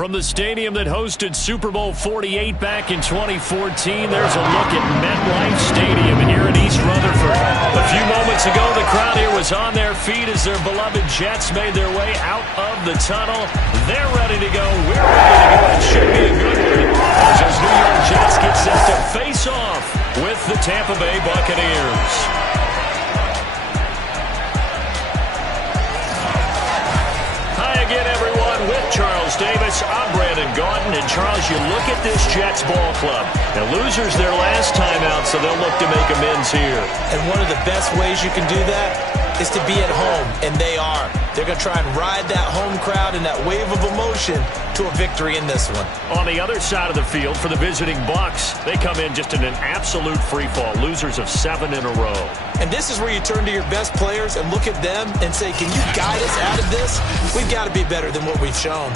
From the stadium that hosted Super Bowl 48 back in 2014, there's a look at MetLife Stadium here in East Rutherford. A few moments ago, the crowd here was on their feet as their beloved Jets made their way out of the tunnel. They're ready to go. We're ready to go. It should be a good one as those New York Jets get set to face off with the Tampa Bay Buccaneers. Again, everyone, with Charles Davis, I'm Brandon Gaudin. And Charles, you look at this Jets ball club. Now, losers their last time out, so they'll look to make amends here. And one of the best ways you can do that is to be at home, and they are. They're going to try and ride that home crowd and that wave of emotion to a victory in this one. On the other side of the field for the visiting Bucks, they come in just in an absolute free-fall, losers of 7 in a row. And this is where you turn to your best players and look at them and say, can you guide us out of this? We've got to be better than what we've shown.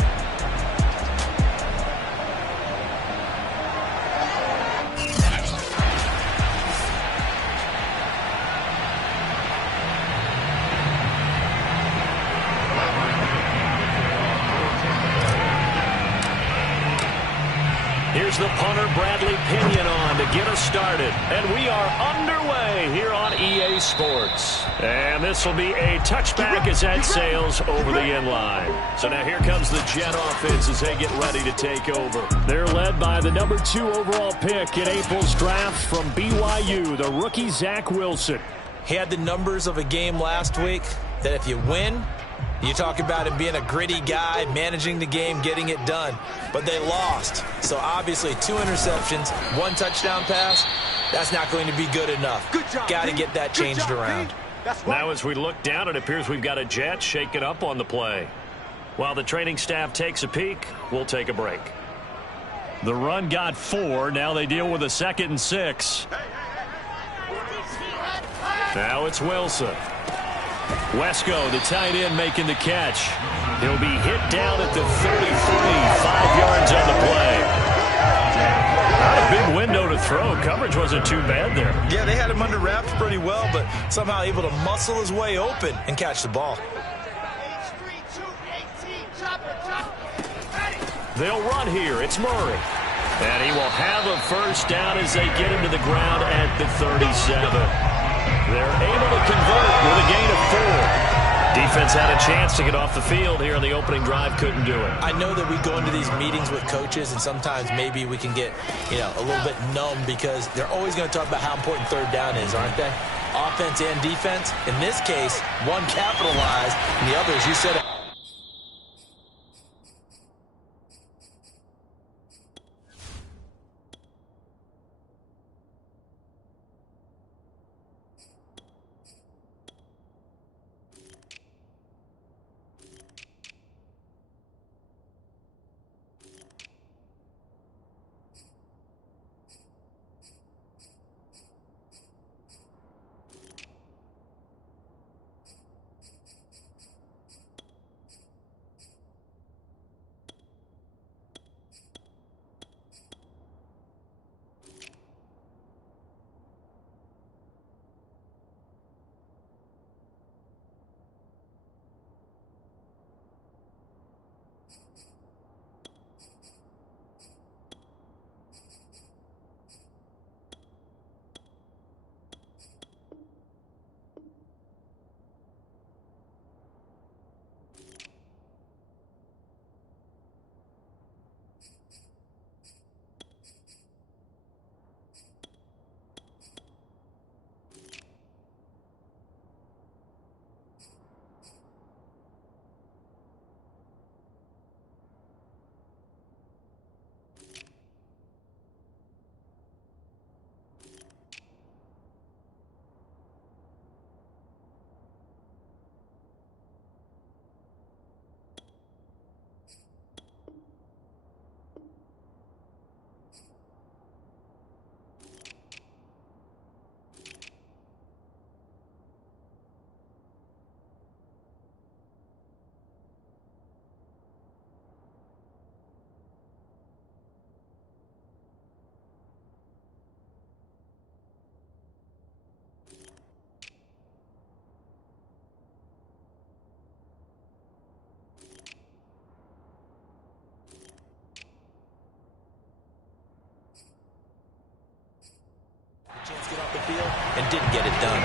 Here's the punter, Bradley Pinion, on to get us started. And we are underway here on EA Sports. And this will be a touchback as that sails over the end line. So now here comes the Jet offense as they get ready to take over. They're led by the number 2 overall pick in April's draft from BYU, the rookie Zach Wilson. He had the numbers of a game last week that if you win, you talk about him being a gritty guy, managing the game, getting it done. But they lost. So obviously 2 interceptions, 1 touchdown pass, that's not going to be good enough. Good job. Got to get that changed around. Now as we look down, it appears we've got a Jet shaking up on the play. While the training staff takes a peek, we'll take a break. The run got 4. Now they deal with a 2nd and 6. Now it's Wilson. Wesco, the tight end, making the catch. He'll be hit down at the 33, 5 yards on the play. Not a big window to throw. Coverage wasn't too bad there. Yeah, they had him under wraps pretty well, but somehow able to muscle his way open and catch the ball. They'll run here. It's Murray. And he will have a first down as they get him to the ground at the 37. They're able to convert with a gain of 4. Defense had a chance to get off the field here on the opening drive, couldn't do it. I know that we go into these meetings with coaches, and sometimes maybe we can get, a little bit numb because they're always going to talk about how important 3rd down is, aren't they? Offense and defense. In this case, one capitalized, and the other, as you said, and didn't get it done.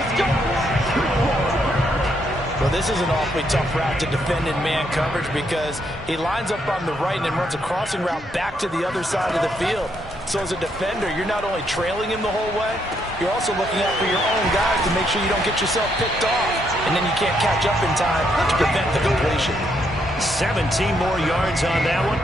Well, this is an awfully tough route to defend in man coverage because he lines up on the right and then runs a crossing route back to the other side of the field. So as a defender, you're not only trailing him the whole way, you're also looking out for your own guys to make sure you don't get yourself picked off. And then you can't catch up in time to prevent the completion. 17 more yards on that one.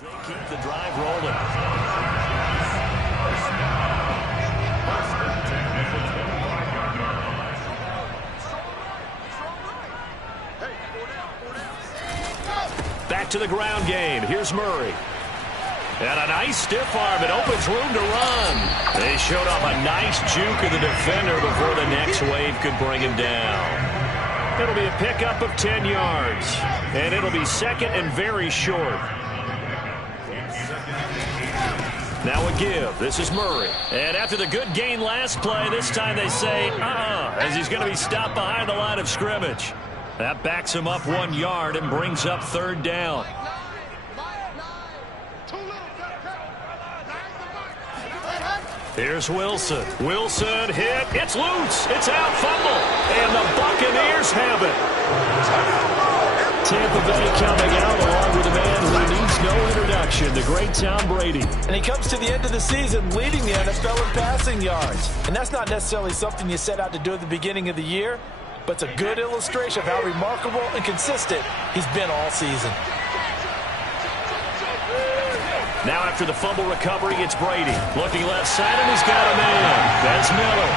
They keep the drive rolling. Back to the ground game. Here's Murray. And a nice stiff arm. It opens room to run. They showed off a nice juke of the defender before the next wave could bring him down. It'll be a pickup of 10 yards. And it'll be second and very short. Now a give. This is Murray. And after the good gain last play, this time they say, as he's going to be stopped behind the line of scrimmage. That backs him up 1 yard and brings up third down. Here's Wilson. Wilson hit. It's loose. It's out. Fumble. And the Buccaneers have it. Tampa Bay coming out along with a man who needs no introduction, the great Tom Brady. And he comes to the end of the season leading the NFL in passing yards. And that's not necessarily something you set out to do at the beginning of the year, but it's a good illustration of how remarkable and consistent he's been all season. Now after the fumble recovery, it's Brady. Looking left side, and he's got a man. That's Miller.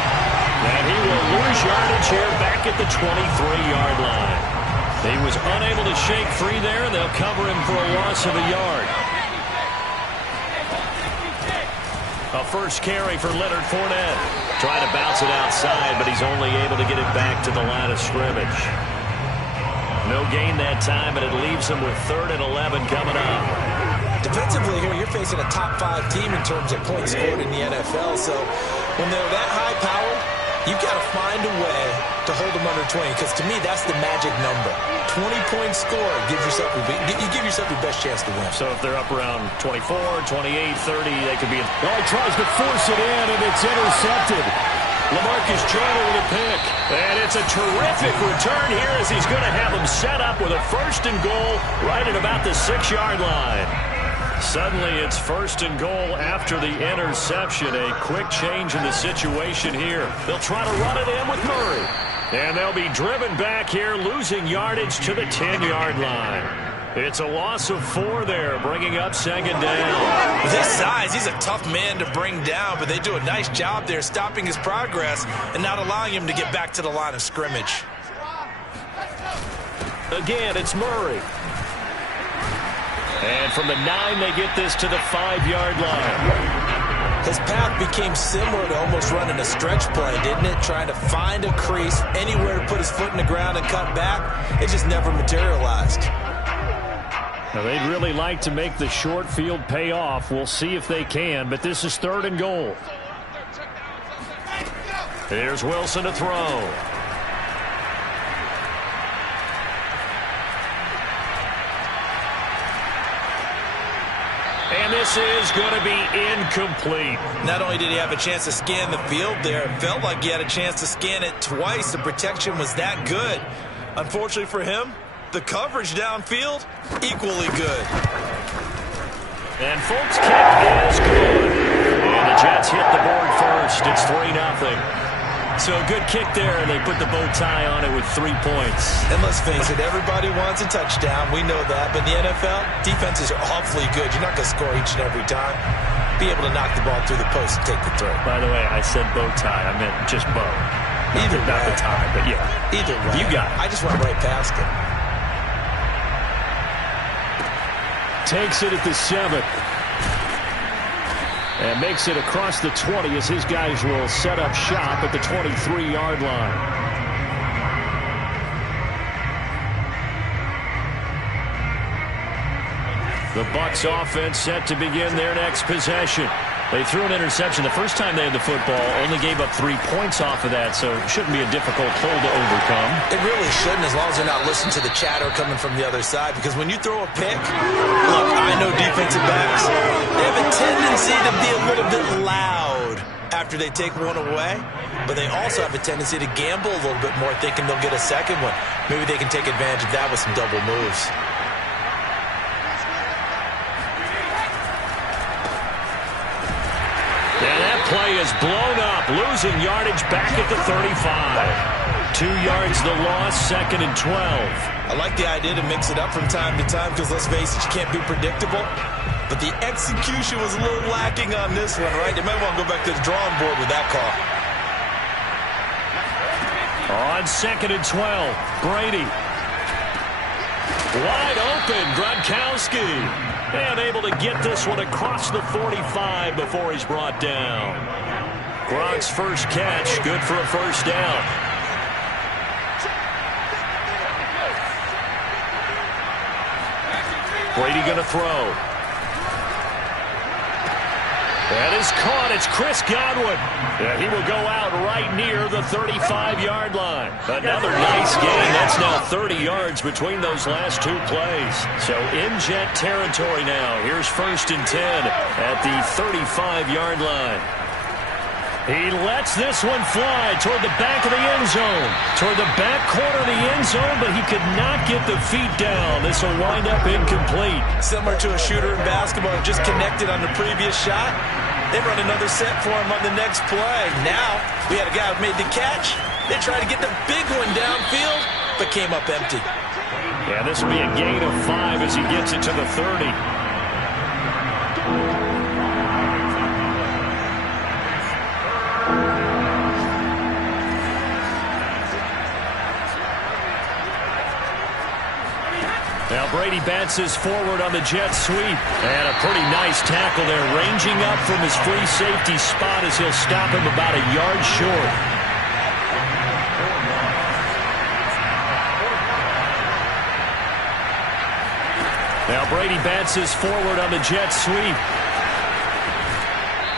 And he will lose yardage here back at the 23-yard line. He was unable to shake free there, and they'll cover him for a loss of a yard. A first carry for Leonard Fournette. Trying to bounce it outside, but he's only able to get it back to the line of scrimmage. No gain that time, and it leaves him with 3rd and 11 coming up. Defensively here, you're facing a top-5 team in terms of points scored in the NFL. So when they're that high-powered, you've got to find a way to hold them under 20, because to me, that's the magic number. 20-point score gives yourself you give yourself your best chance to win. So if they're up around 24, 28, 30, they could be in. Oh, he tries to force it in, and it's intercepted. LaMarcus Joyner with a pick. And it's a terrific return here as he's going to have him set up with a 1st and goal right at about the 6-yard line. Suddenly it's 1st and goal after the interception. A quick change in the situation here. They'll try to run it in with Murray. And they'll be driven back here, losing yardage to the 10-yard line. It's a loss of 4 there, bringing up 2nd down. With his size, he's a tough man to bring down, but they do a nice job there stopping his progress and not allowing him to get back to the line of scrimmage. Again, it's Murray. And from the 9, they get this to the 5-yard line. His path became similar to almost running a stretch play, didn't it? Trying to find a crease, anywhere to put his foot in the ground and cut back. It just never materialized. Now, they'd really like to make the short field pay off. We'll see if they can, but this is 3rd and goal. Here's Wilson to throw. And this is going to be incomplete. Not only did he have a chance to scan the field there, it felt like he had a chance to scan it twice. The protection was that good. Unfortunately for him, the coverage downfield, equally good. And Folk's kick is good. And the Jets hit the board first. It's 3-0. So good kick there, and they put the bow tie on it with 3 points. And let's face it, everybody wants a touchdown. We know that. But in the NFL, defenses are awfully good. You're not going to score each and every time. Be able to knock the ball through the post and take the throw. By the way, I said bow tie. I meant just bow. Not the tie, but yeah. Either way. You got it. I just went right past it. Takes it at the 7. And makes it across the 20 as his guys will set up shop at the 23-yard line. The Bucks offense set to begin their next possession. They threw an interception the first time they had the football, only gave up 3 points off of that, so it shouldn't be a difficult hole to overcome. It really shouldn't, as long as they're not listening to the chatter coming from the other side, because when you throw a pick, look, I know defensive backs, they have a tendency to be a little bit loud after they take one away, but they also have a tendency to gamble a little bit more, thinking they'll get a second one. Maybe they can take advantage of that with some double moves. Play is blown up, losing yardage back at the 35. 2 yards the loss, 2nd and 12. I like the idea to mix it up from time to time because, let's face it, you can't be predictable. But the execution was a little lacking on this one, right? They might want to go back to the drawing board with that call. On 2nd and 12, Brady. Wide open, Gronkowski. And able to get this one across the 45 before he's brought down. Gronk's first catch, good for a first down. Brady going to throw. That is caught. It's Chris Godwin. And he will go out right near the 35-yard line. Another nice gain. That's now 30 yards between those last 2 plays. So in jet territory now. Here's 1st and 10 at the 35-yard line. He lets this one fly toward the back of the end zone. Toward the back corner of the end zone, but he could not get the feet down. This will wind up incomplete. Similar to a shooter in basketball, just connected on the previous shot. They run another set for him on the next play. Now, we had a guy who made the catch. They tried to get the big one downfield, but came up empty. Yeah, this will be a gain of 5 as he gets it to the 30. Now Brady bounces forward on the jet sweep. And a pretty nice tackle there, ranging up from his free safety spot as he'll stop him about a yard short. Now Brady bounces forward on the jet sweep.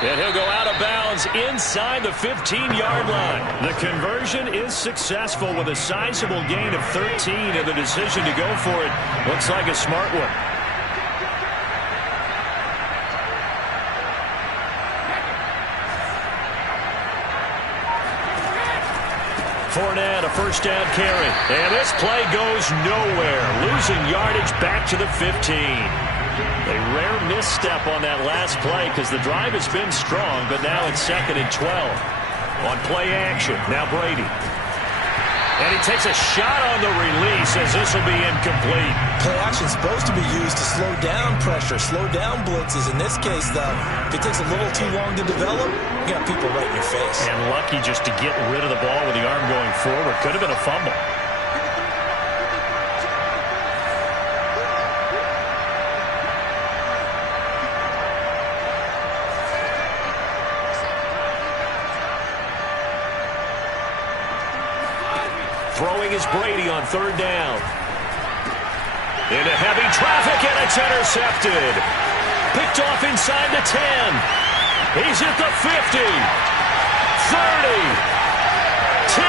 And he'll go out of bounds inside the 15-yard line. The conversion is successful with a sizable gain of 13, and the decision to go for it looks like a smart one. Fournette, a first down carry. And this play goes nowhere, losing yardage back to the 15. A rare misstep on that last play because the drive has been strong, but now it's 2nd and 12. On play action, now Brady. And he takes a shot on the release as this will be incomplete. Play action is supposed to be used to slow down pressure, slow down blitzes. In this case, though, if it takes a little too long to develop, you got people right in your face. And lucky just to get rid of the ball with the arm going forward. Could have been a fumble. Throwing is Brady on 3rd down. Into heavy traffic, and it's intercepted. Picked off inside the 10. He's at the 50. 30. 10.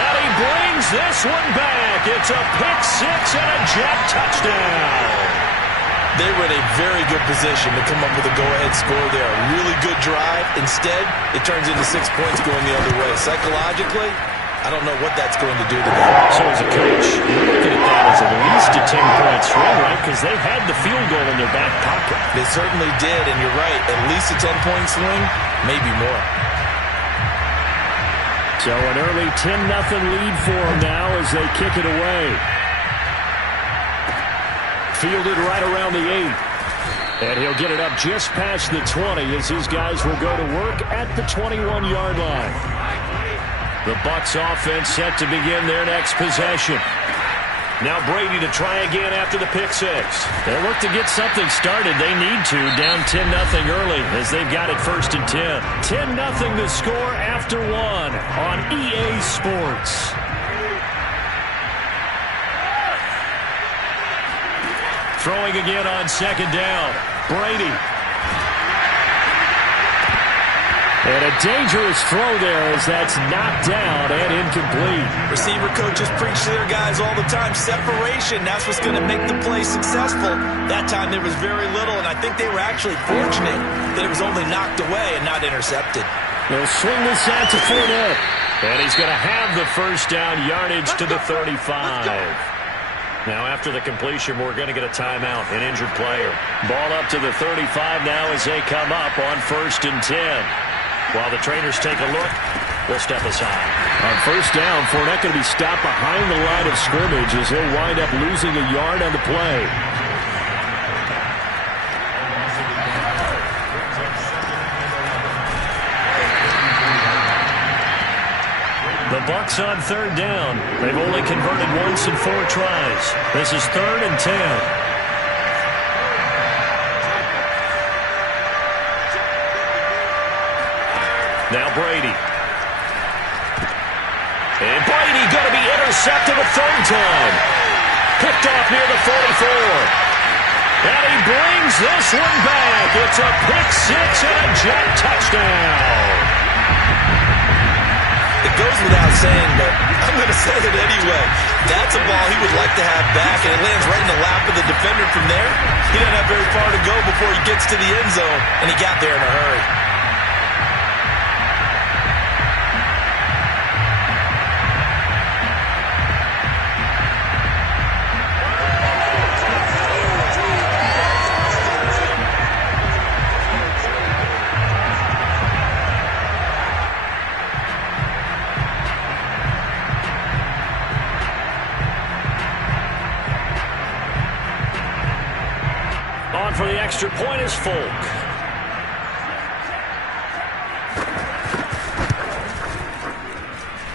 And he brings this one back. It's a pick 6 and a jet touchdown. They were in a very good position to come up with a go-ahead score there. A really good drive. Instead, it turns into 6 points going the other way. Psychologically, I don't know what that's going to do to them. So as a coach, you're looking at that as at least a 10-point swing, right? Because they had the field goal in their back pocket. They certainly did, and you're right. At least a 10-point swing, maybe more. So an early 10-0 lead for them now as they kick it away. Fielded right around the 8. And he'll get it up just past the 20 as his guys will go to work at the 21-yard line. The Bucks offense set to begin their next possession. Now Brady to try again after the pick six. They'll look to get something started. They need to, down 10-0 early as they've got it 1st and 10. 10-0 the score after 1 on EA Sports. Throwing again on 2nd down. Brady. And a dangerous throw there as that's knocked down and incomplete. Receiver coaches preach to their guys all the time. Separation, that's what's going to make the play successful. That time there was very little, and I think they were actually fortunate that it was only knocked away and not intercepted. They'll swing this out to Fournette. And he's going to have the 1st down, yardage to the 35. Now after the completion, we're going to get a timeout, an injured player. Ball up to the 35 now as they come up on 1st and 10. While the trainers take a look, we'll step aside. On 1st down, Fournette going to be stopped behind the line of scrimmage as he'll wind up losing a yard on the play. The Bucks on 3rd down. They've only converted once in 4 tries. This is 3rd and 10. Now Brady. And Brady going to be intercepted a 3rd time. Picked off near the 44. And he brings this one back. It's a pick six and a jet touchdown. It goes without saying, but I'm going to say it anyway. That's a ball he would like to have back, and it lands right in the lap of the defender from there. He doesn't have very far to go before he gets to the end zone, and he got there in a hurry. For the extra point is Folk.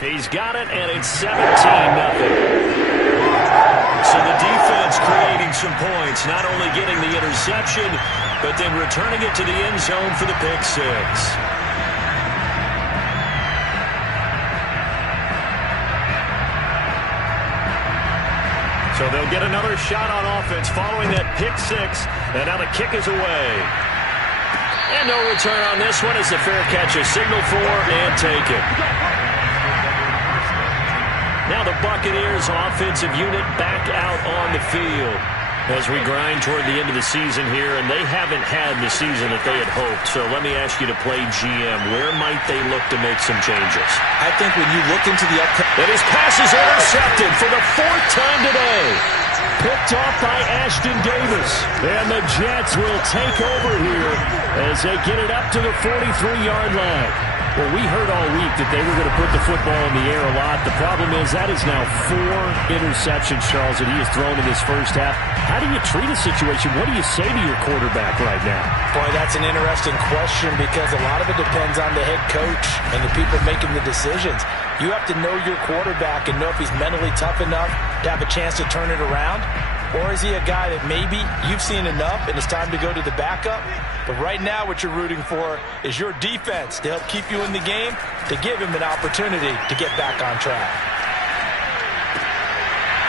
He's got it, and it's 17-0. So the defense creating some points, not only getting the interception, but then returning it to the end zone for the pick six. So they'll get another shot on offense following that pick six. And now the kick is away. And no return on this one as the fair catch is signaled for and taken. Now the Buccaneers offensive unit back out on the field as we grind toward the end of the season here, and they haven't had the season that they had hoped. So let me ask you to play GM. Where might they look to make some changes? I think when you look into the upcoming... And his pass is intercepted for the 4th time today. Picked off by Ashton Davis. And the Jets will take over here as they get it up to the 43-yard line. Well, we heard all week that they were going to put the football in the air a lot. The problem is that is now 4 interceptions, Charles, that he has thrown in this first half. How do you treat a situation? What do you say to your quarterback right now? Boy, that's an interesting question because a lot of it depends on the head coach and the people making the decisions. You have to know your quarterback and know if he's mentally tough enough to have a chance to turn it around. Or is he a guy that maybe you've seen enough and it's time to go to the backup? But right now what you're rooting for is your defense to help keep you in the game, to give him an opportunity to get back on track.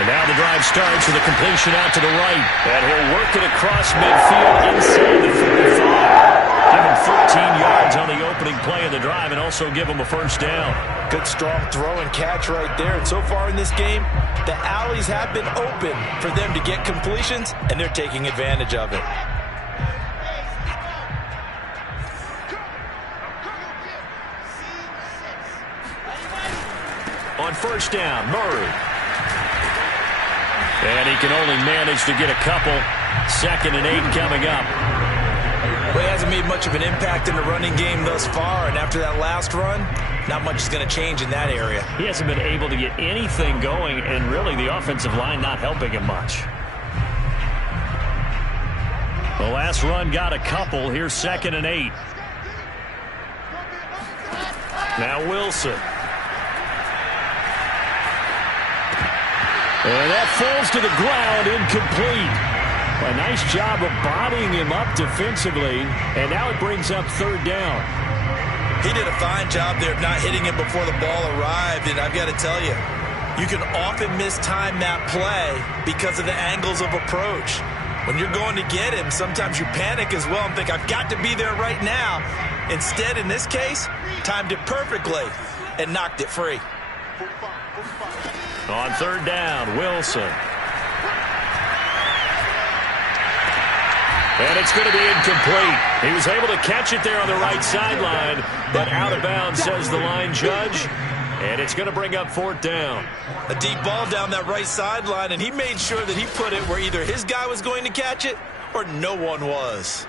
And now the drive starts with a completion out to the right. And he'll work it across midfield inside the 45. Give him 14 yards on the opening play of the drive and also give him a 1st down. Good strong throw and catch right there. And so far in this game, the alleys have been open for them to get completions, and they're taking advantage of it. On 1st down, Murray. And he can only manage to get a couple. 2nd and 8 coming up. Well, he hasn't made much of an impact in the running game thus far, and after that last run, not much is going to change in that area. He hasn't been able to get anything going, and really the offensive line not helping him much. The last run got a couple. Here's 2nd and 8. Now Wilson. And that falls to the ground, incomplete. A nice job of bodying him up defensively, and now it brings up 3rd down. He did a fine job there of not hitting him before the ball arrived, and I've got to tell you, you can often mistime that play because of the angles of approach. When you're going to get him, sometimes you panic as well and think, I've got to be there right now. Instead, in this case, timed it perfectly and knocked it free. On 3rd down, Wilson. And it's going to be incomplete. He was able to catch it there on the right sideline, but out of bounds, says the line judge. And it's going to bring up 4th down. A deep ball down that right sideline, and he made sure that he put it where either his guy was going to catch it or no one was.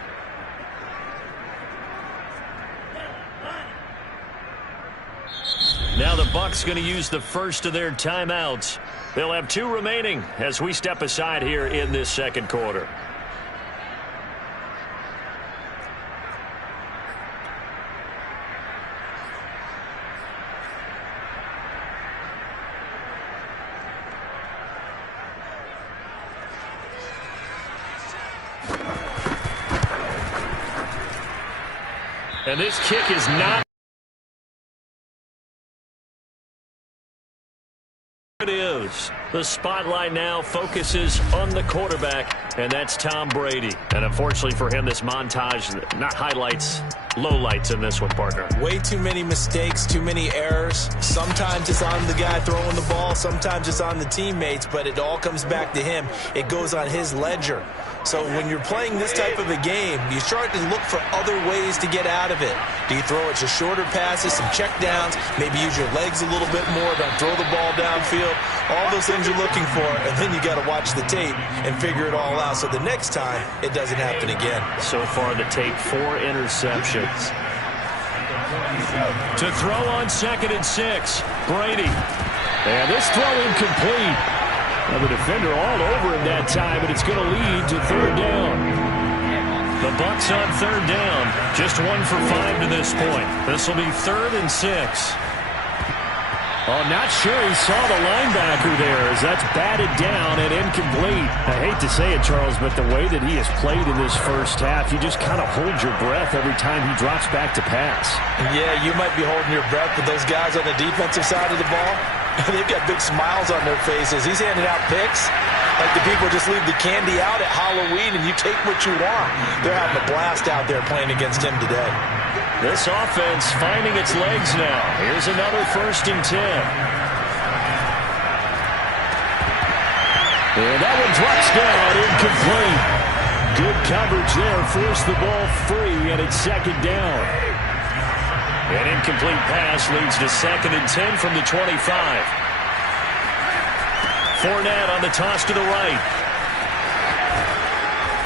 Now the Bucks going to use the first of their timeouts. They'll have 2 remaining as we step aside here in this 2nd quarter. And this kick is not. It is. The spotlight now focuses on the quarterback, and that's Tom Brady. And unfortunately for him, this montage, not highlights, lowlights in this one, partner. Way too many mistakes, too many errors. Sometimes it's on the guy throwing the ball, sometimes it's on the teammates, but it all comes back to him. It goes on his ledger. So when you're playing this type of a game, you start to look for other ways to get out of it. Do you throw it to shorter passes, some check downs, maybe use your legs a little bit more, don't throw the ball downfield, all those things you're looking for, and then you got to watch the tape and figure it all out so the next time it doesn't happen again. So far the tape, 4 interceptions. To throw on 2nd and 6, Brady. And this throw incomplete. Well, the defender all over him that time, and it's going to lead to 3rd down. The Bucks on 3rd down, just 1 for 5 to this point. This will be 3rd and 6. Oh, not sure he saw the linebacker there as that's batted down and incomplete. I hate to say it, Charles, but the way that he has played in this first half, you just kind of hold your breath every time he drops back to pass. Yeah, you might be holding your breath, but those guys on the defensive side of the ball, they've got big smiles on their faces. He's handing out picks like the people just leave the candy out at Halloween and you take what you want. They're having a blast out there playing against him today. This offense finding its legs now. Here's another 1st and 10. And that one drops down, incomplete. Good coverage there, forced the ball free, and it's 2nd down. An incomplete pass leads to 2nd and 10 from the 25. Fournette on the toss to the right.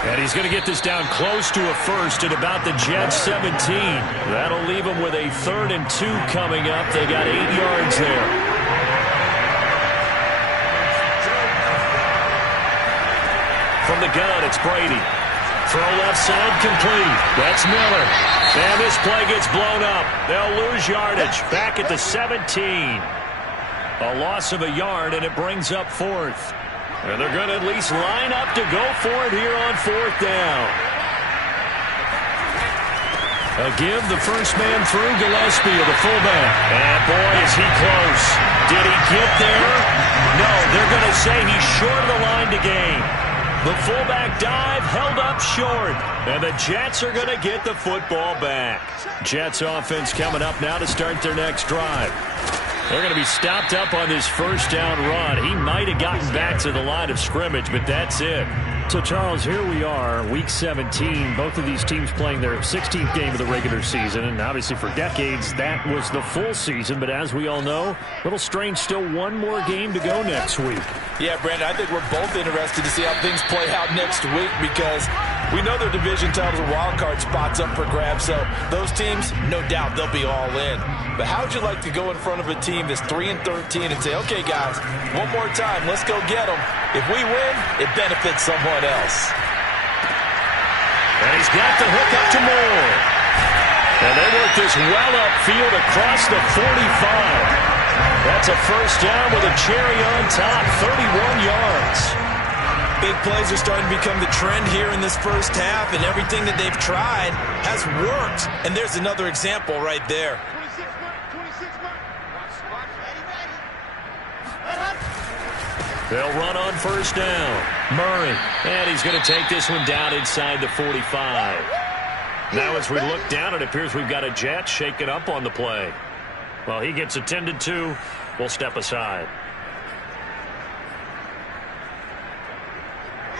And he's going to get this down close to a first at about the Jets 17. That'll leave him with a 3rd and 2 coming up. They got 8 yards there. From the gun, it's Brady. Throw left side complete. That's Miller. And this play gets blown up. They'll lose yardage. Back at the 17. A loss of a yard, and it brings up 4th. And they're going to at least line up to go for it here on 4th down. A give, the first man through, Gillespie, the fullback. And boy, is he close. Did he get there? No, they're going to say he's short of the line to gain. The fullback dive held up short. And the Jets are going to get the football back. Jets offense coming up now to start their next drive. They're going to be stopped up on this first down run. He might have gotten back to the line of scrimmage, but that's it. So, Charles, here we are, Week 17. Both of these teams playing their 16th game of the regular season. And obviously for decades, that was the full season. But as we all know, a little strange, still one more game to go next week. Yeah, Brandon, I think we're both interested to see how things play out next week because We know their division titles and wild card spots up for grabs, so those teams, no doubt, they'll be all in. But how would you like to go in front of a team that's 3-13 and say, okay, guys, one more time, let's go get them. If we win, it benefits someone else. And he's got the hook up to Moore. And they work this well upfield across the 45. That's a first down with a cherry on top, 31 yards. Big plays are starting to become the trend here in this first half, and everything that they've tried has worked. And there's another example right there. They'll run on first down. Murray, and he's going to take this one down inside the 45. Now as we look down, it appears we've got a Jet shaken up on the play. Well, he gets attended to. We'll step aside.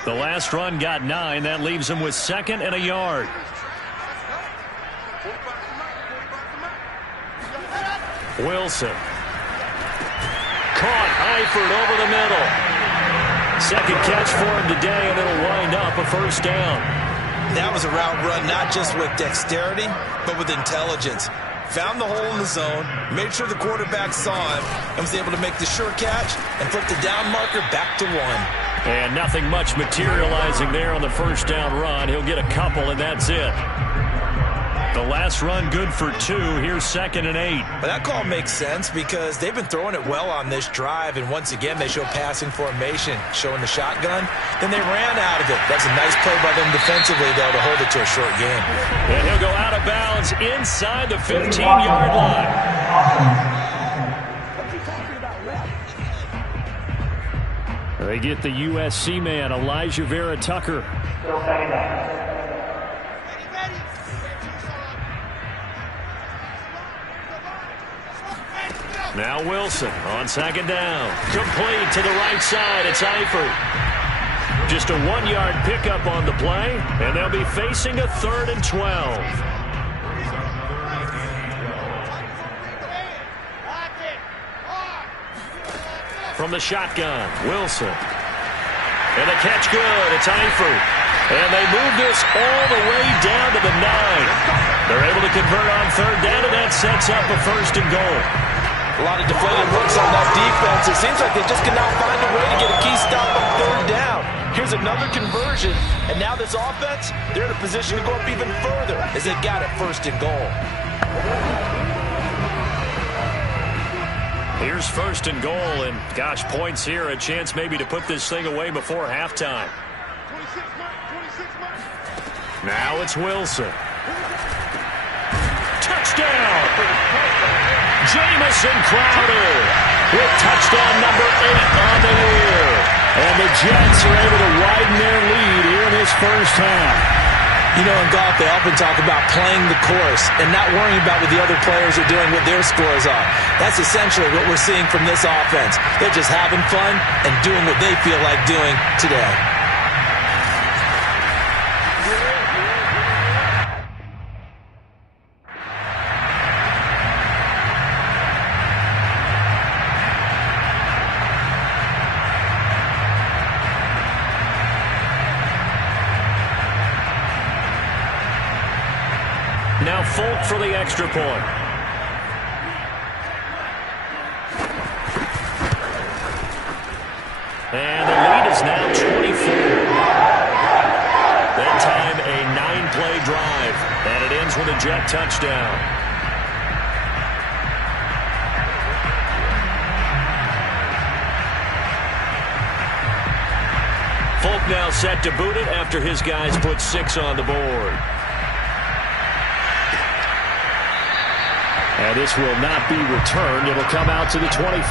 The last run got 9. That leaves him with 2nd and a yard. Wilson. Caught Eifert over the middle. Second catch for him today, and it'll wind up a first down. That was a route run not just with dexterity, but with intelligence. Found the hole in the zone, made sure the quarterback saw him, and was able to make the sure catch and flip the down marker back to 1. And nothing much materializing there on the first down run. He'll get a couple, and that's it. The last run good for 2. Here's 2nd and 8. But that call makes sense because they've been throwing it well on this drive, and once again they show passing formation, showing the shotgun. Then they ran out of it. That's a nice play by them defensively, though, to hold it to a short game. And he'll go out of bounds inside the 15-yard line. They get the USC man, Elijah Vera Tucker. Now Wilson on 2nd down. Complete to the right side. It's Eifert. Just a 1-yard pickup on the play, and they'll be facing a 3rd and 12. From the shotgun, Wilson. And the catch good. It's Eifert. And they move this all the way down to the 9. They're able to convert on 3rd down, and that sets up a 1st and goal. A lot of deflated looks on that defense. It seems like they just cannot find a way to get a key stop on 3rd down. Here's another conversion, and now this offense, they're in a position to go up even further as they've got it 1st and goal. Here's 1st and goal, and gosh, points here, a chance maybe to put this thing away before halftime. Now it's Wilson. Touchdown! Jamison Crowder with touchdown number 8 on the year. And the Jets are able to widen their lead here in this first half. You know, in golf, they often talk about playing the course and not worrying about what the other players are doing, what their scores are. That's essentially what we're seeing from this offense. They're just having fun and doing what they feel like doing today. Now Folk for the extra point. And the lead is now 24. That time a 9-play drive. And it ends with a Jet touchdown. Folk now set to boot it after his guys put 6 on the board. And this will not be returned. It'll come out to the 25.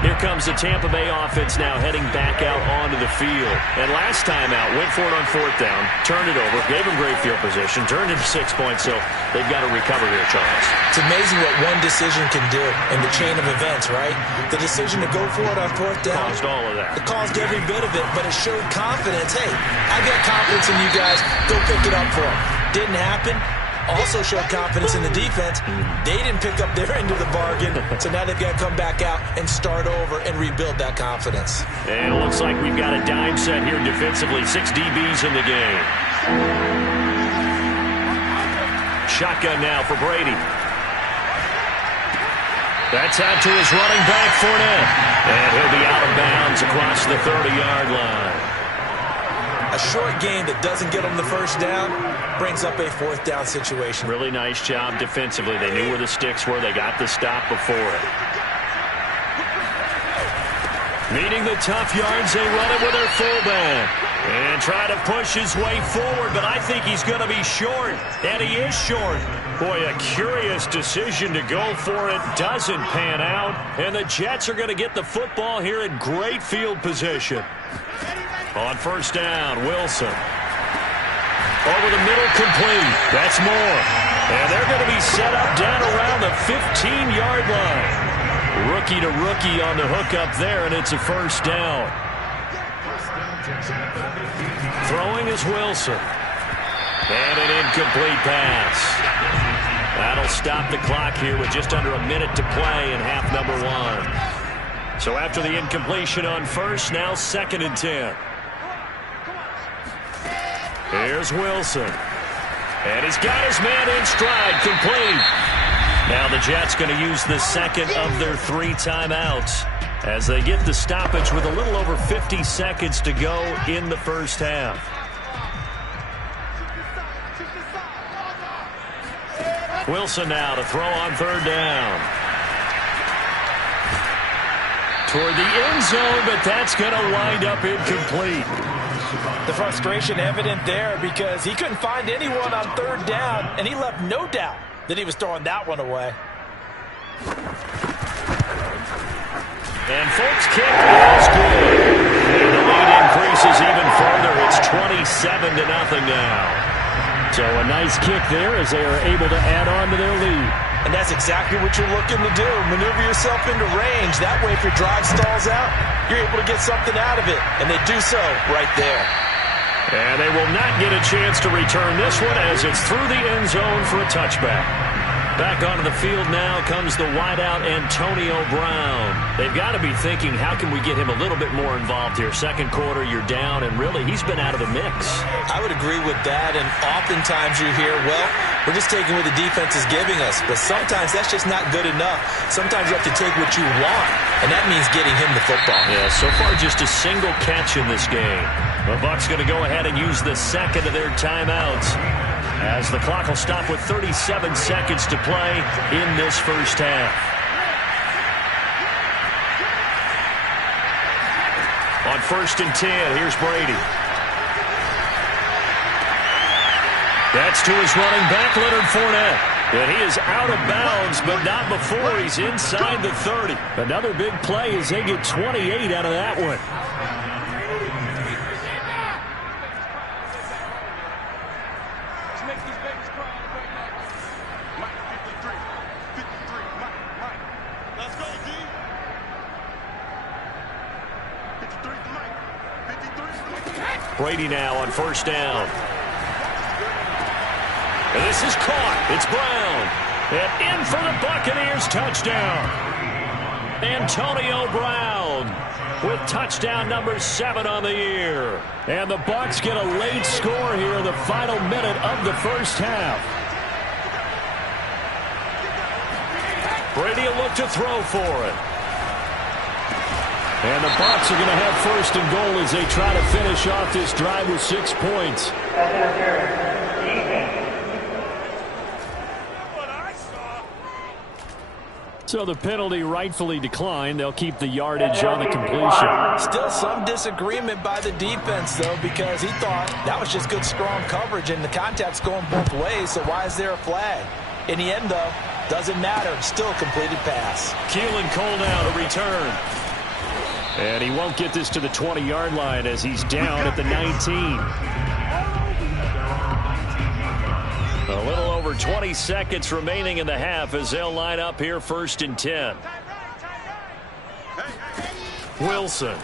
Here comes the Tampa Bay offense now heading back out onto the field. And last time out, went for it on 4th down, turned it over, gave them great field position, turned it to 6 points, so they've got to recover here, Charles. It's amazing what one decision can do in the chain of events, right? The decision to go for it on 4th down. Caused all of that. It caused every bit of it, but it showed confidence. Hey, I got confidence in you guys. Go pick it up for them. Didn't happen. also showed confidence in the defense. They didn't pick up their end of the bargain, so now they've got to come back out and start over and rebuild that confidence. And it looks like we've got a dime set here defensively. 6 DBs in the game. Shotgun now for Brady. That's out to his running back, Fournette. And he'll be out of bounds across the 30-yard line. A short gain that doesn't get them the first down brings up a fourth down situation. Really nice job defensively. They knew where the sticks were. They got the stop before it. Meeting the tough yards, they run it with their fullback. And try to push his way forward, but I think he's going to be short. And he is short. Boy, a curious decision to go for it. Doesn't pan out. And the Jets are going to get the football here in great field position. On first down, Wilson. Over the middle, complete. That's more. And they're going to be set up down around the 15-yard line. Rookie to rookie on the hook up there, and it's a first down. Throwing is Wilson. And an incomplete pass. That'll stop the clock here with just under a minute to play in half number 1. So after the incompletion on first, now 2nd and 10. Here's Wilson. And he's got his man in stride, complete. Now the Jets going to use the second of their 3 timeouts as they get the stoppage with a little over 50 seconds to go in the first half. Wilson now to throw on third down. Toward the end zone, but that's going to wind up incomplete. The frustration evident there because he couldn't find anyone on third down, and he left no doubt that he was throwing that one away. And folks, kick is good. And the lead increases even further. It's 27-0 now. So a nice kick there as they are able to add on to their lead. And that's exactly what you're looking to do. Maneuver yourself into range. That way, if your drive stalls out, you're able to get something out of it. And they do so right there. And they will not get a chance to return this one as it's through the end zone for a touchback. Back onto the field now comes the wideout Antonio Brown. They've got to be thinking, how can we get him a little bit more involved here? Second quarter, you're down, and really, he's been out of the mix. I would agree with that, and oftentimes you hear, well, we're just taking what the defense is giving us. But sometimes that's just not good enough. Sometimes you have to take what you want, and that means getting him the football. Yeah, so far just a single catch in this game. The Bucks going to go ahead and use the second of their timeouts, as the clock will stop with 37 seconds to play in this first half. On 1st and 10, here's Brady. That's to his running back, Leonard Fournette. And he is out of bounds, but not before he's inside the 30. Another big play as they get 28 out of that one. Brady now on first down. And this is caught. It's Brown. And in for the Buccaneers touchdown. Antonio Brown with touchdown number 7 on the year. And the Bucks get a late score here in the final minute of the first half. Brady will look to throw for it. And the Bucks are going to have first and goal as they try to finish off this drive with 6 points. So the penalty rightfully declined. They'll keep the yardage on the completion. Still some disagreement by the defense, though, because he thought that was just good, strong coverage, and the contact's going both ways, so why is there a flag? In the end, though, doesn't matter. Still a completed pass. Keelan Cole now to return. And he won't get this to the 20-yard line as he's down at the 19. A little over 20 seconds remaining in the half as they'll line up here 1st and 10. Wilson.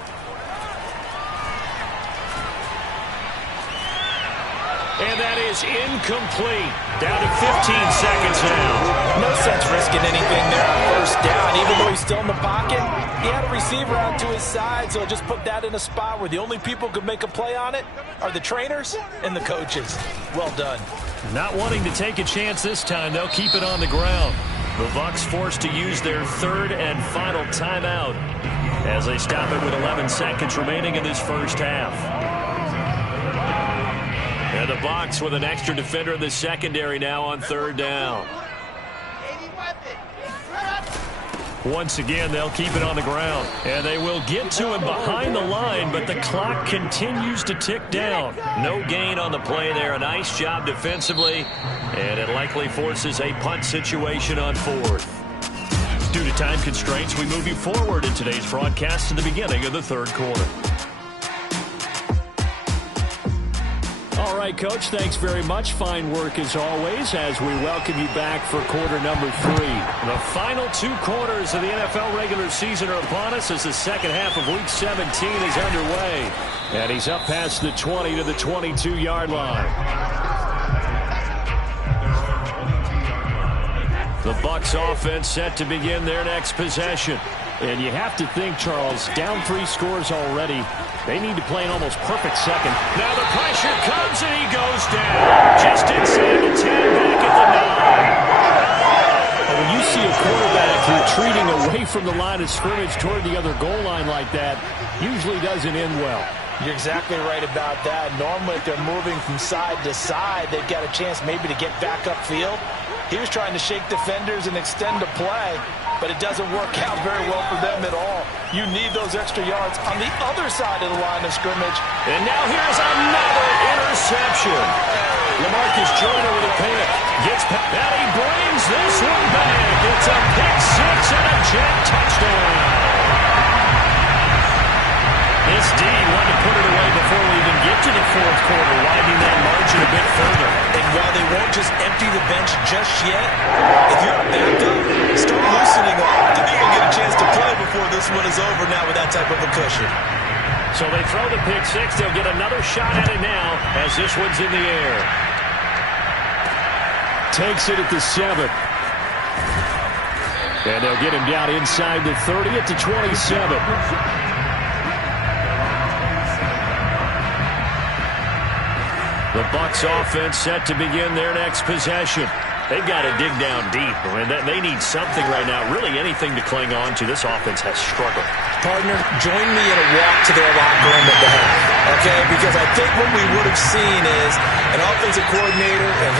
And that is incomplete. Down to 15 seconds now. No sense risking anything there on first down. Even though he's still in the pocket, he had a receiver out to his side, so just put that in a spot where the only people who could make a play on it are the trainers and the coaches. Well done. Not wanting to take a chance this time, they'll keep it on the ground. The Bucks forced to use their third and final timeout as they stop it with 11 seconds remaining in this first half. And the Bucks with an extra defender in the secondary now on third down. Once again, they'll keep it on the ground. And they will get to him behind the line, but the clock continues to tick down. No gain on the play there. A nice job defensively. And it likely forces a punt situation on fourth. Due to time constraints, we move you forward in today's broadcast to the beginning of the third quarter. All right, Coach, thanks very much. Fine work as always as we welcome you back for quarter number 3. The final 2 quarters of the NFL regular season are upon us as the second half of Week 17 is underway. And he's up past the 20 to the 22-yard line. The Bucks offense set to begin their next possession. And you have to think, Charles, down 3 scores already. They need to play an almost perfect second. Now the pressure comes and he goes down. Just inside the 10, back at the 9. And when you see a quarterback retreating away from the line of scrimmage toward the other goal line like that, usually doesn't end well. You're exactly right about that. Normally, if they're moving from side to side, they've got a chance maybe to get back upfield. He was trying to shake defenders and extend the play, but it doesn't work out very well for them at all. You need those extra yards on the other side of the line of scrimmage. And now here's another interception. LaMarcus Joyner with a pick. And he brings this one back. It's a pick 6 and a jet touchdown. This D wanted to put it away before we even get to the fourth quarter, widening that margin a bit further. And while they won't just empty the bench just yet, if you're a backup, start loosening up. Then you'll get a chance to play before this one is over now with that type of a cushion. So they throw the pick 6. They'll get another shot at it now as this one's in the air. Takes it at the 7. And they'll get him down inside the 30 at the 27. The Bucks offense set to begin their next possession. They've got to dig down deep. I mean, they need something right now, really anything to cling on to. This offense has struggled. Partner, join me in a walk to their locker room at the half, okay? Because I think what we would have seen is an offensive coordinator and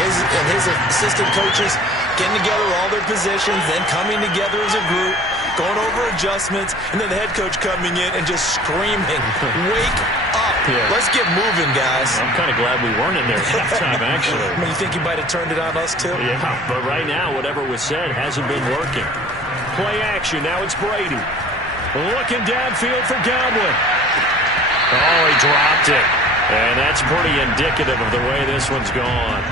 his assistant coaches getting together all their positions, then coming together as a group, going over adjustments, and then the head coach coming in and just screaming, wake up. Yeah. Let's get moving, guys. I'm kind of glad we weren't in there at halftime, actually. You think you might have turned it on us, too? Yeah, but right now, whatever was said hasn't been working. Play action. Now it's Brady. Looking downfield for Godwin. Oh, he dropped it. And that's pretty indicative of the way this one's gone.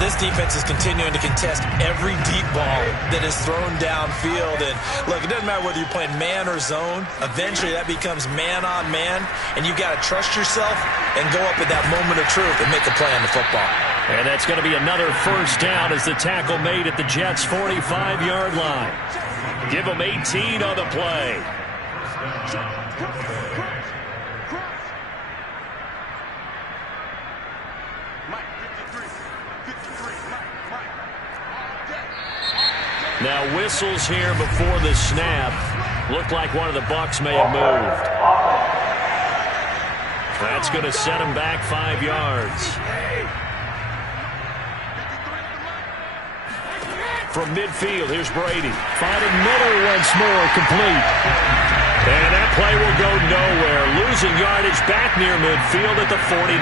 This defense is continuing to contest every deep ball that is thrown downfield. And look, it doesn't matter whether you're playing man or zone. Eventually, that becomes man on man. And you've got to trust yourself and go up at that moment of truth and make a play on the football. And that's going to be another first down as the tackle made at the Jets' 45-yard line. Give them 18 on the play. Now whistles here before the snap. Looked like one of the Bucks may have moved. That's going to set him back 5 yards. From midfield, here's Brady. Finding Miller once more, complete. And that play will go nowhere. Losing yardage back near midfield at the 49.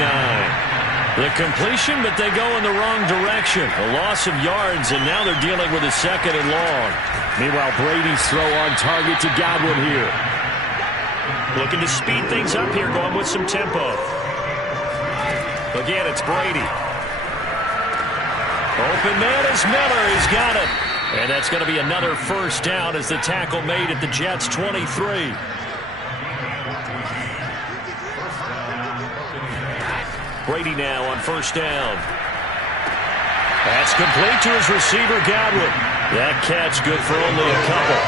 The completion, but they go in the wrong direction. A loss of yards, and now they're dealing with a second and long. Meanwhile, Brady's throw on target to Godwin here. Looking to speed things up here, going with some tempo. Again, it's Brady. Open man is Miller. He's got it. And that's going to be another first down as the tackle made at the Jets' 23. Brady now on first down. That's complete to his receiver, Godwin. That catch good for only a couple.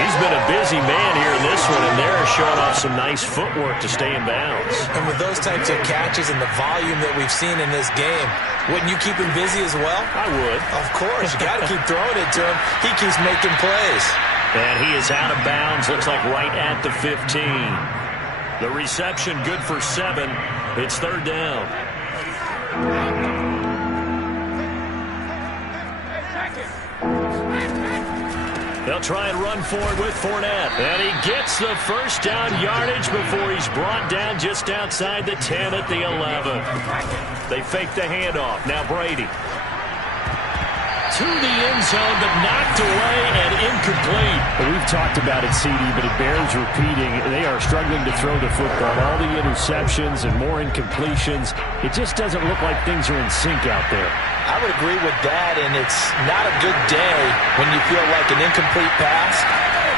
He's been a busy man here in this one, and they're showing off some nice footwork to stay in bounds. And with those types of catches and the volume that we've seen in this game, wouldn't you keep him busy as well? I would. Of course. You got to keep throwing it to him. He keeps making plays. And he is out of bounds, looks like right at the 15. The reception good for 7. It's third down. They'll try and run for it with Fournette. And he gets the first down yardage before he's brought down just outside the 10 at the 11. They fake the handoff. Now Brady. To the end zone, but knocked away and incomplete. Well, we've talked about it, CD, but it bears repeating. They are struggling to throw the football. All the interceptions and more incompletions. It just doesn't look like things are in sync out there. I would agree with that, and it's not a good day when you feel like an incomplete pass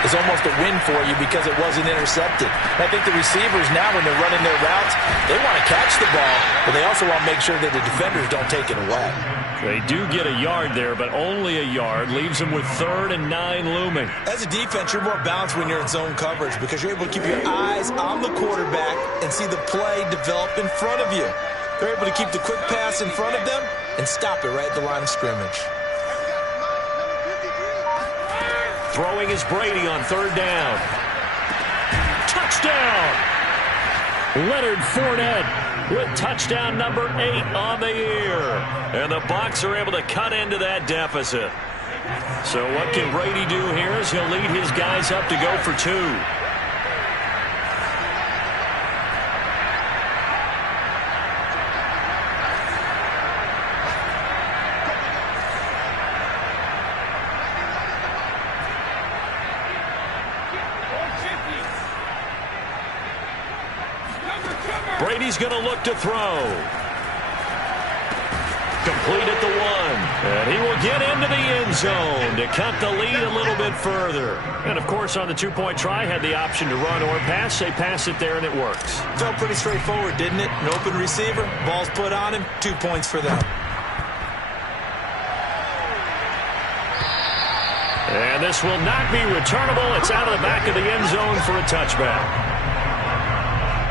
is almost a win for you because it wasn't intercepted. And I think the receivers now, when they're running their routes, they want to catch the ball, but they also want to make sure that the defenders don't take it away. They do get a yard there, but only a yard. Leaves them with 3rd and 9 looming. As a defense, you're more balanced when you're in zone coverage because you're able to keep your eyes on the quarterback and see the play develop in front of you. They're able to keep the quick pass in front of them and stop it right at the line of scrimmage. Throwing is Brady on 3rd down. Touchdown! Leonard Fournette with touchdown number 8 on the year. And the Bucks are able to cut into that deficit. So what can Brady do here is he'll lead his guys up to go for 2. Brady's going to look to throw. Complete at the 1. And he will get into the end zone to cut the lead a little bit further. And, of course, on the 2-point try, had the option to run or pass. They pass it there, and it works. Felt pretty straightforward, didn't it? An open receiver, ball's put on him, 2 points for them. And this will not be returnable. It's out of the back of the end zone for a touchback.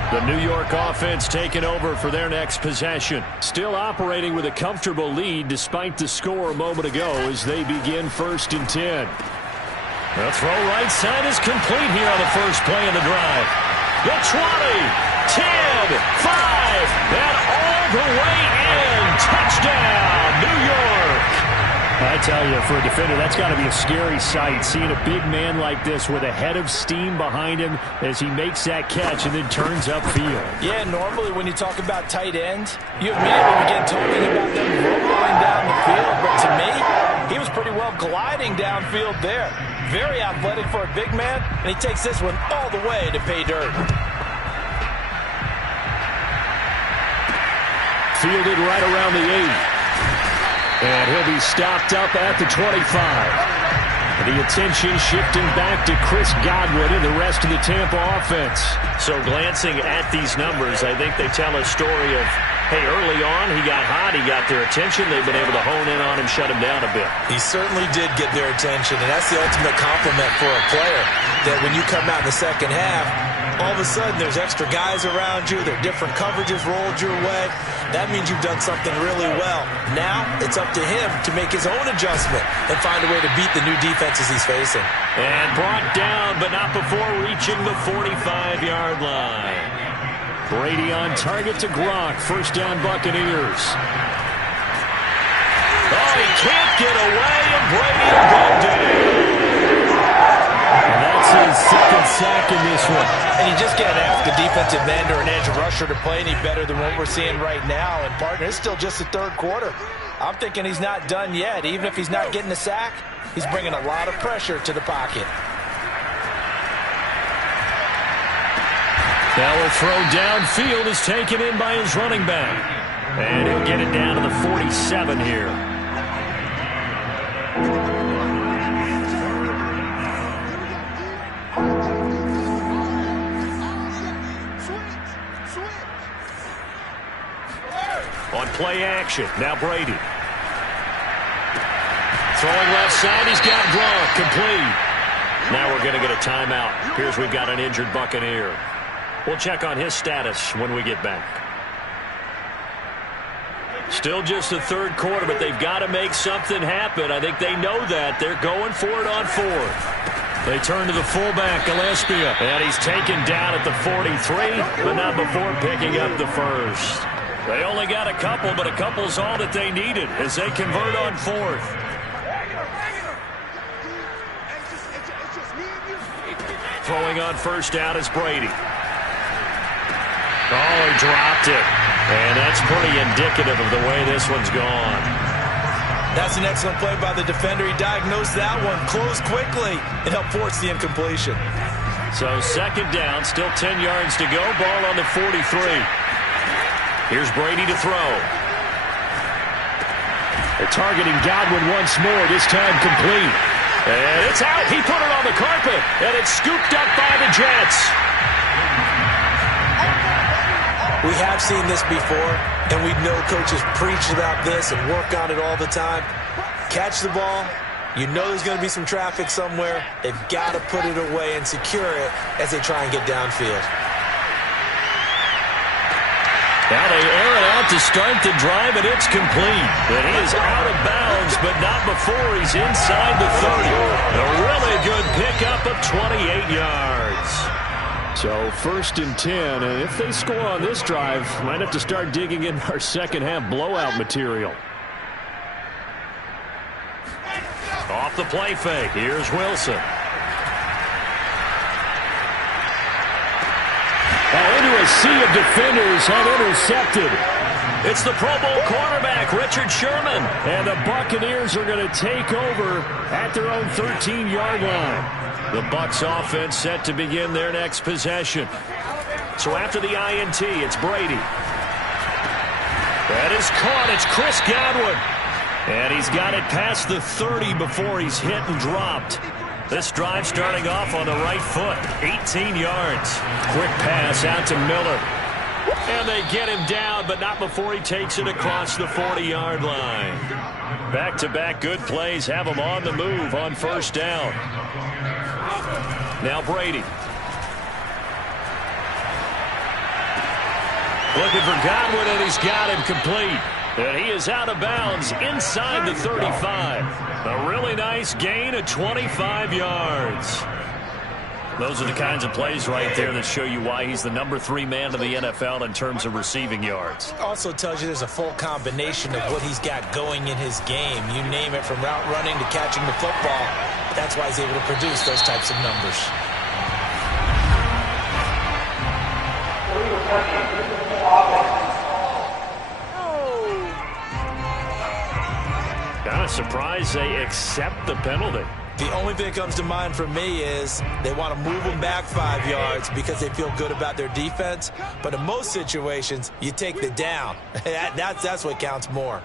The New York offense taking over for their next possession. Still operating with a comfortable lead despite the score a moment ago as they begin 1st and 10. The throw right side is complete here on the first play of the drive. The 20, 10, 5, and all the way in. Touchdown, New York. I tell you, for a defender, that's got to be a scary sight, seeing a big man like this with a head of steam behind him as he makes that catch and then turns upfield. Yeah, normally when you talk about tight ends, you immediately begin talking about them rolling down the field. But to me, he was pretty well gliding downfield there. Very athletic for a big man, and he takes this one all the way to pay dirt. Fielded right around the 8. And he'll be stopped up at the 25. The attention shifting back to Chris Godwin and the rest of the Tampa offense. So glancing at these numbers, I think they tell a story of, hey, early on he got hot, he got their attention. They've been able to hone in on him, shut him down a bit. He certainly did get their attention, and that's the ultimate compliment for a player, that when you come out in the second half, all of a sudden there's extra guys around you, there are different coverages rolled your way. That means you've done something really well. Now it's up to him to make his own adjustment and find a way to beat the new defenses he's facing. And brought down, but not before reaching the 45-yard line. Brady on target to Gronk. First down, Buccaneers. Oh, he can't get away, and Brady will go down. And that's his second sack in this one. And you just can't ask a defensive end or an edge rusher to play any better than what we're seeing right now. And, partner, it's still just the 3rd quarter. I'm thinking he's not done yet. Even if he's not getting a sack, he's bringing a lot of pressure to the pocket. Now a throw downfield is taken in by his running back. And he'll get it down to the 47 here. play action. Now Brady. Throwing left side. He's got Gronk. Complete. Now we're going to get a timeout. Appears we've got an injured Buccaneer. We'll check on his status when we get back. Still just the third quarter, but they've got to make something happen. I think they know that. They're going for it on fourth. They turn to the fullback, Gillespie, and he's taken down at the 43, but not before picking up the first. They only got a couple, but a couple's all that they needed as they convert on fourth. Throwing on first down is Brady. Oh, he dropped it. And that's pretty indicative of the way this one's gone. That's an excellent play by the defender. He diagnosed that one, closed quickly, and helped force the incompletion. So second down, still 10 yards to go. Ball on the 43. Here's Brady to throw. They're targeting Godwin once more, this time complete. And it's out. He put it on the carpet, and it's scooped up by the Jets. We have seen this before, and we know coaches preach about this and work on it all the time. Catch the ball. You know there's going to be some traffic somewhere. They've got to put it away and secure it as they try and get downfield. Now they air it out to start the drive, and it's complete. But he is out of bounds, but not before he's inside the 30. A really good pickup of 28 yards. So first and 10, and if they score on this drive, might have to start digging in our second half blowout material. Off the play fake, here's Wilson. Into a sea of defenders and intercepted. It's the Pro Bowl quarterback, Richard Sherman. And the Buccaneers are going to take over at their own 13-yard line. The Bucks offense set to begin their next possession. So after the INT, it's Brady. That is caught. It's Chris Godwin. And he's got it past the 30 before he's hit and dropped. This drive starting off on the right foot. 18 yards. Quick pass out to Miller. And they get him down, but not before he takes it across the 40-yard line. Back-to-back good plays have him on the move on first down. Now Brady. Looking for Godwin, and he's got him complete. And he is out of bounds inside the 35. A really nice gain of 25 yards. Those are the kinds of plays right there that show you why he's the number 3 man in the NFL in terms of receiving yards. Also tells you there's a full combination of what he's got going in his game. You name it, from route running to catching the football. That's why he's able to produce those types of numbers. Kind of surprised they accept the penalty. The only thing that comes to mind for me is they want to move them back 5 yards because they feel good about their defense. But in most situations, you take the down. That's what counts more.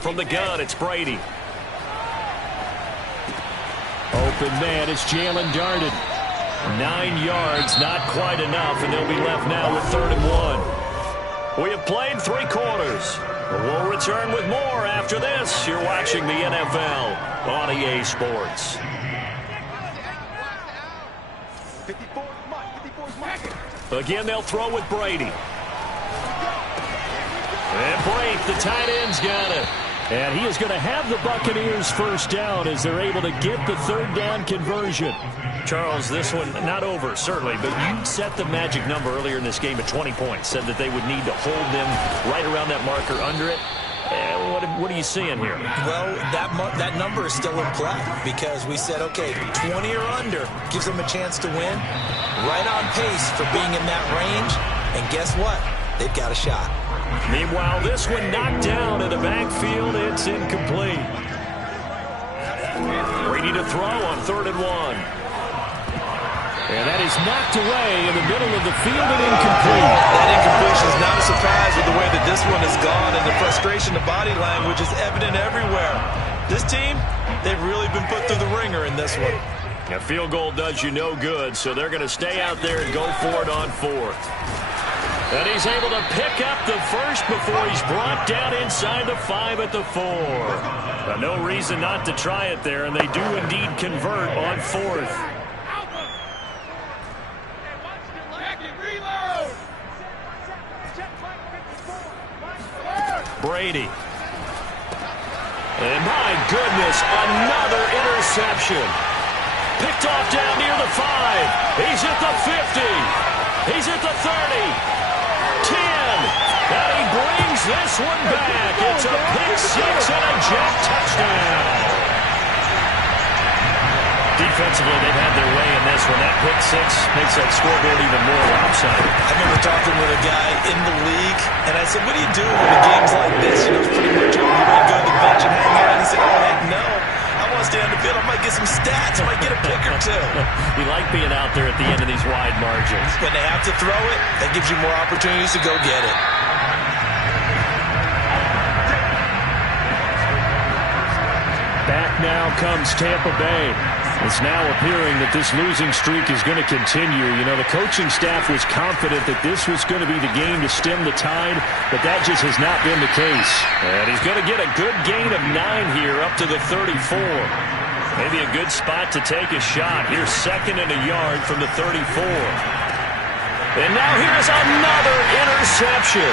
From the gun, it's Brady. Open man, it's Jalen Darden. 9 yards, not quite enough, and they'll be left now with 3rd and 1. We have played 3 quarters. We'll return with more after this. You're watching the NFL on EA Sports. Again, they'll throw with Brady. And Brate, the tight end's got it. And he is going to have the Buccaneers first down as they're able to get the 3rd down conversion. Charles, this one not over, certainly, but you set the magic number earlier in this game at 20 points, said that they would need to hold them right around that marker under it. What are you seeing here? Well, that number is still in play because we said, okay, 20 or under gives them a chance to win. Right on pace for being in that range. And guess what? They've got a shot. Meanwhile, this one knocked down in the backfield. It's incomplete. Brady to throw on 3rd and 1. And that is knocked away in the middle of the field and incomplete. That incompletion is not a surprise with the way that this one has gone, and the frustration, the body language is evident everywhere. This team, they've really been put through the ringer in this one. A field goal does you no good, so they're going to stay out there and go for it on 4th. And he's able to pick up the first before he's brought down inside the 5 at the 4. No reason not to try it there, and they do indeed convert on 4th. Brady. And my goodness, another interception. Picked off down near the 5. He's at the 50. He's at the 30. 10. And he brings this one back. It's a pick 6 and a jet touchdown. Defensively, they've had their way in this one. That pick 6 makes that scoreboard even more lopsided. I remember talking with a guy in the league, and I said, what do you do when the game's like this? You know, it's pretty much over. You ready to go to the bench and hang out? He said, oh, heck no. I want to stay on the field. I might get some stats. I might get a pick or two. You like being out there at the end of these wide margins. When they have to throw it, that gives you more opportunities to go get it. Back now comes Tampa Bay. It's now appearing that this losing streak is going to continue. You know, the coaching staff was confident that this was going to be the game to stem the tide, but that just has not been the case. And he's going to get a good gain of 9 here up to the 34. Maybe a good spot to take a shot. Here's 2nd and a yard from the 34. And now here's another interception.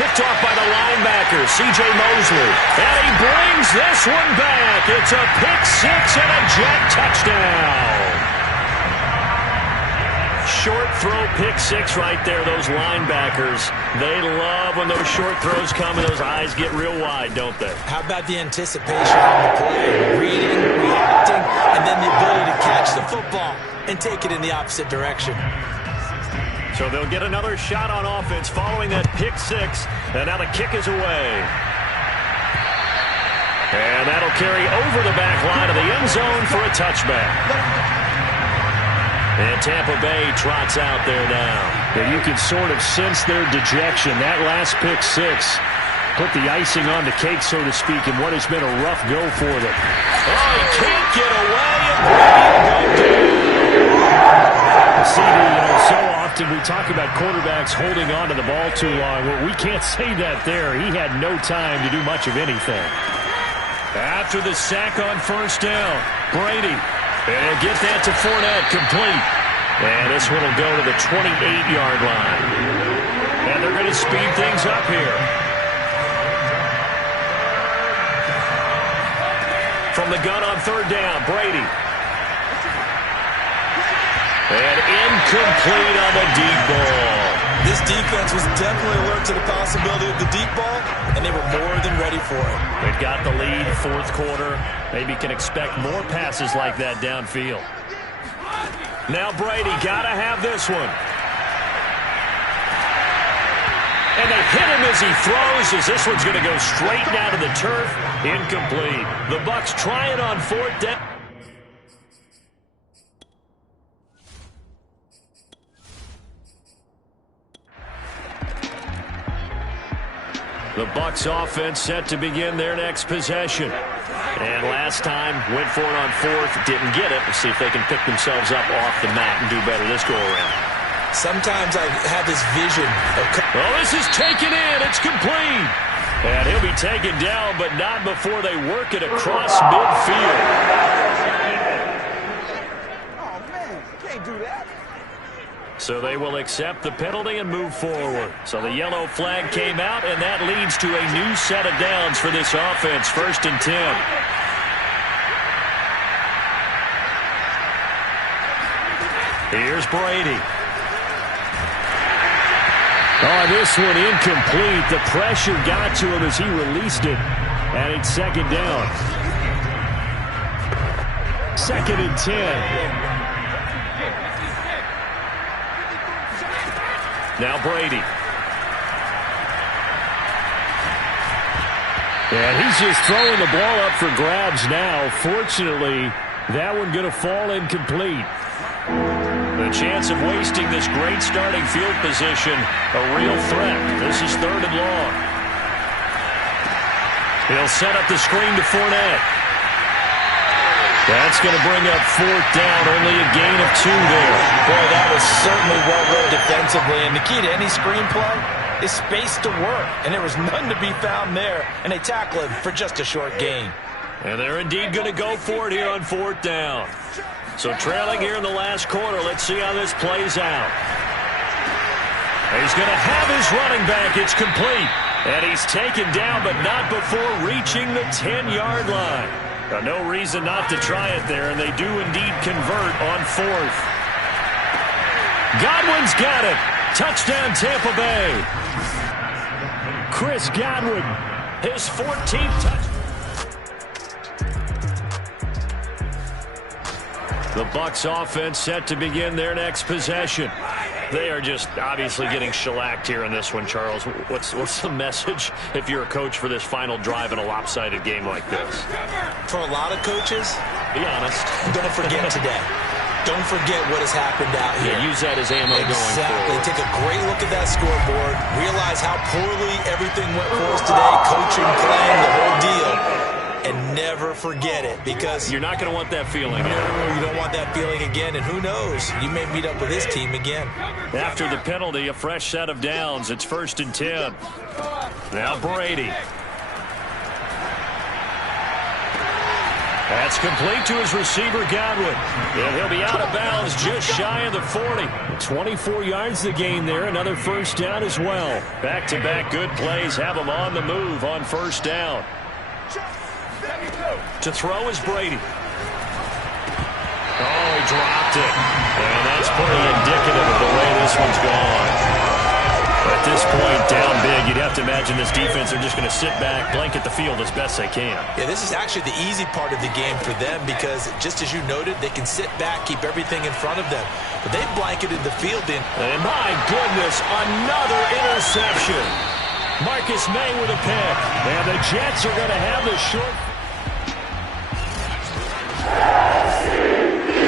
Picked off by the linebacker, C.J. Mosley. And he brings this one back. It's a pick 6 and a jet touchdown. Short throw pick 6 right there, those linebackers. They love when those short throws come and those eyes get real wide, don't they? How about the anticipation on the play? Reading, reacting, and then the ability to catch the football and take it in the opposite direction. So they'll get another shot on offense following that pick 6. And now the kick is away. And that'll carry over the back line of the end zone for a touchback. And Tampa Bay trots out there now. And you can sort of sense their dejection. That last pick 6 put the icing on the cake, so to speak, in what has been a rough go for them. Oh, he can't get away, and Brady will go down. CD, you know, so often we talk about quarterbacks holding on to the ball too long. Well, we can't say that there. He had no time to do much of anything. After the sack on 1st down, Brady. And he'll get that to Fournette, complete. And this one will go to the 28-yard line. And they're going to speed things up here. From the gun on 3rd down, Brady. And incomplete on the deep ball. This defense was definitely alert to the possibility of the deep ball, and they were more than ready for it. They've got the lead, 4th quarter. Maybe can expect more passes like that downfield. Now Brady, got to have this one. And they hit him as he throws, as this one's going to go straight down to the turf. Incomplete. The Bucks try it on 4th down. The Bucks offense set to begin their next possession. And last time, went for it on 4th, didn't get it. Let's see if they can pick themselves up off the mat and do better this go-around. Sometimes I have this vision of... Oh, this is taken in. It's complete. And he'll be taken down, but not before they work it across midfield. Oh, man, you can't do that. So they will accept the penalty and move forward. So the yellow flag came out, and that leads to a new set of downs for this offense. 1st and 10. Here's Brady. Oh, this one incomplete. The pressure got to him as he released it. And it's 2nd down. 2nd and 10. Now Brady. And he's just throwing the ball up for grabs now. Fortunately, that one going to fall incomplete. The chance of wasting this great starting field position, a real threat. This is 3rd and long. He'll set up the screen to Fournette. That's going to bring up 4th down, only a gain of 2 there. Boy, that was certainly well read defensively, and the key to any screenplay is space to work, and there was none to be found there, and they tackle him for just a short gain. And they're indeed going to go for it here on 4th down. So trailing here in the last quarter, let's see how this plays out. He's going to have his running back. It's complete. And he's taken down, but not before reaching the 10-yard line. No reason not to try it there, and they do indeed convert on 4th. Godwin's got it. Touchdown, Tampa Bay. Chris Godwin, his 14th touchdown. The Bucks offense set to begin their next possession. They are just obviously getting shellacked here in this one, Charles. What's the message if you're a coach for this final drive in a lopsided game like this? For a lot of coaches, be honest, don't forget today. Don't forget what has happened out here. Yeah, use that as ammo going forward. Exactly. Take a great look at that scoreboard. Realize how poorly everything went for us today. Coaching, playing, the whole deal. And never forget it, because you're not going to want that feeling. No, you don't want that feeling again, and who knows? You may meet up with this team again. After the penalty, a fresh set of downs. It's 1st and 10. Now Brady. That's complete to his receiver, Godwin. And he'll be out of bounds just shy of the 40. 24 yards the gain there. Another 1st down as well. Back-to-back good plays have him on the move on 1st down. To throw is Brady. Oh, he dropped it. And that's pretty indicative of the way this one's gone. At this point, down big, you'd have to imagine this defense are just going to sit back, blanket the field as best they can. Yeah, this is actually the easy part of the game for them, because just as you noted, they can sit back, keep everything in front of them. But they blanketed the field in. And my goodness, another interception. Marcus May with a pick. And the Jets are going to have the short.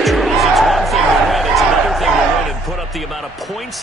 Charles, it's one thing to win. It's another thing to win and put up the amount of points